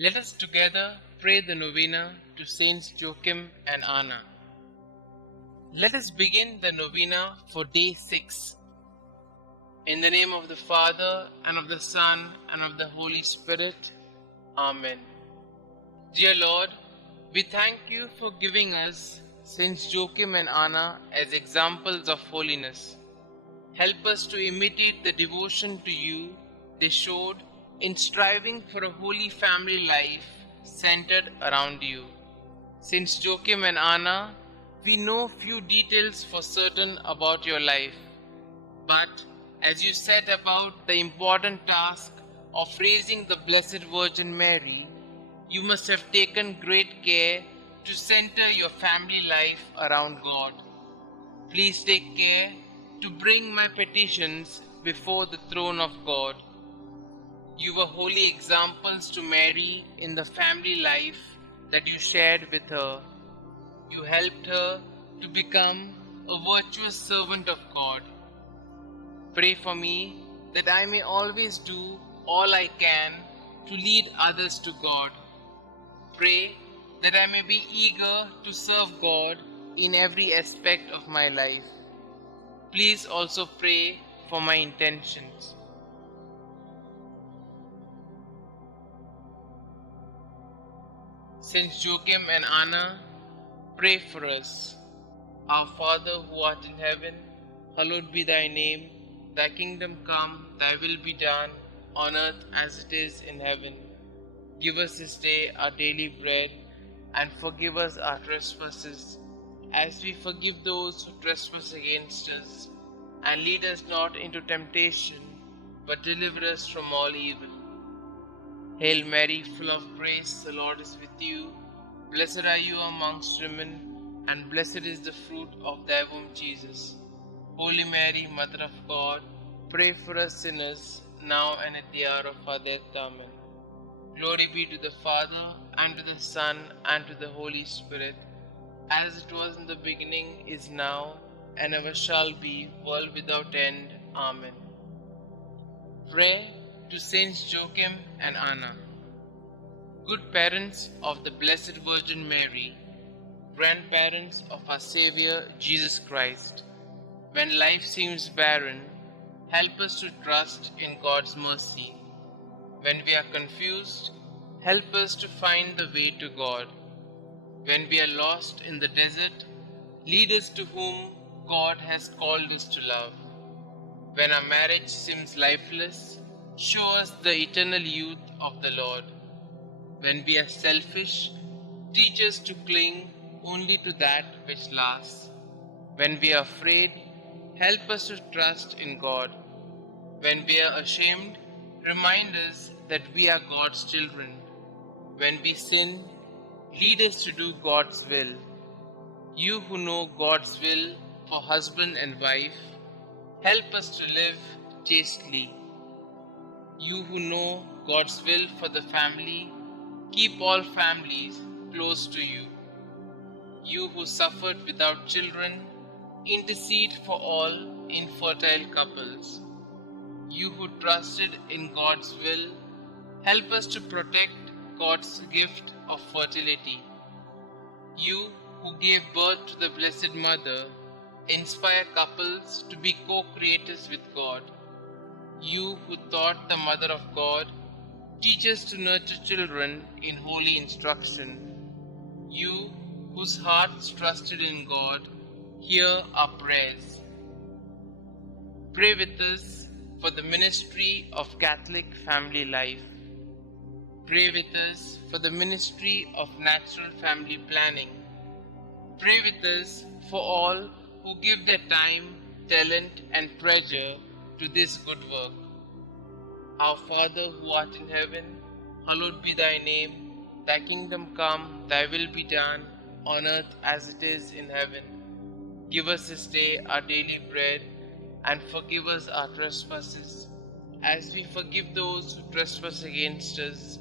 Let us together pray the novena to Saints Joachim and Anna. Let us begin the novena for day 6. In the name of the Father, and of the Son, and of the Holy Spirit. Amen. Dear Lord, we thank you for giving us Saints Joachim and Anna as examples of holiness. Help us to imitate the devotion to you they showed in striving for a holy family life centered around you. Saints Joachim and Anna, we know few details for certain about your life, but as you set about the important task of raising the Blessed Virgin Mary, you must have taken great care to center your family life around God. Please take care to bring my petitions before the throne of God. You were holy examples to Mary in the family life that you shared with her. You helped her to become a virtuous servant of God. Pray for me that I may always do all I can to lead others to God. Pray that I may be eager to serve God in every aspect of my life. Please also pray for my intentions. Saints Joachim and Anna, pray for us. Our Father who art in heaven, hallowed be thy name. Thy kingdom come, thy will be done, on earth as it is in heaven. Give us this day our daily bread, and forgive us our trespasses, as we forgive those who trespass against us. And lead us not into temptation, but deliver us from all evil. Hail Mary, full of grace, the Lord is with you. Blessed are you amongst women, and blessed is the fruit of thy womb, Jesus. Holy Mary, Mother of God, pray for us sinners, now and at the hour of our death. Amen. Glory be to the Father, and to the Son, and to the Holy Spirit, as it was in the beginning, is now, and ever shall be, world without end. Amen. Prayer to Saints Joachim and Anna. Good parents of the Blessed Virgin Mary, grandparents of our Xavier, Jesus Christ, when life seems barren, help us to trust in God's mercy. When we are confused, help us to find the way to God. When we are lost in the desert, lead us to whom God has called us to love. When our marriage seems lifeless, show us the eternal youth of the Lord. When we are selfish, teach us to cling only to that which lasts. When we are afraid, help us to trust in God. When we are ashamed, remind us that we are God's children. When we sin, lead us to do God's will. You who know God's will for husband and wife, help us to live chastely. You who know God's will for the family, keep all families close to you. You who suffered without children, intercede for all infertile couples. You who trusted in God's will, help us to protect God's gift of fertility. You who gave birth to the Blessed Mother, inspire couples to be co-creators with God. You who taught the Mother of God, teach us to nurture children in holy instruction. You whose hearts trusted in God, hear our prayers. Pray with us for the ministry of Catholic family life. Pray with us for the ministry of natural family planning. Pray with us for all who give their time, talent, and treasure to this good work. Our Father who art in heaven, hallowed be thy name. Thy kingdom come, thy will be done, on earth as it is in heaven. Give us this day our daily bread, and forgive us our trespasses, as we forgive those who trespass against us.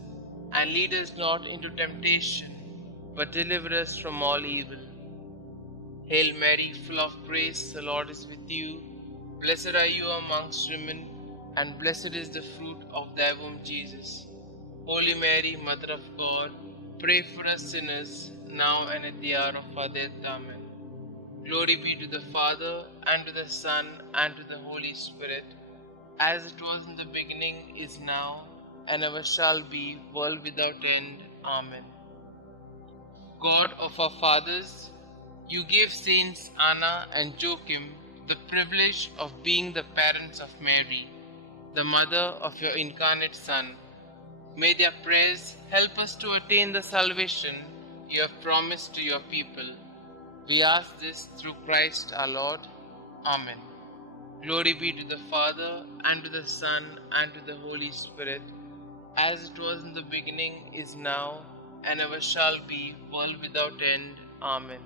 And lead us not into temptation, but deliver us from all evil. Hail Mary, full of grace, the Lord is with you. Blessed are you amongst women, and blessed is the fruit of thy womb, Jesus. Holy Mary, Mother of God, pray for us sinners, now and at the hour of our death. Amen. Glory be to the Father, and to the Son, and to the Holy Spirit, as it was in the beginning, is now, and ever shall be, world without end. Amen. God of our fathers, you gave Saints Anna and Joachim the privilege of being the parents of Mary, the mother of your incarnate Son. May their prayers help us to attain the salvation you have promised to your people. We ask this through Christ our Lord. Amen. Glory be to the Father, and to the Son, and to the Holy Spirit, as it was in the beginning, is now, and ever shall be, world without end. Amen.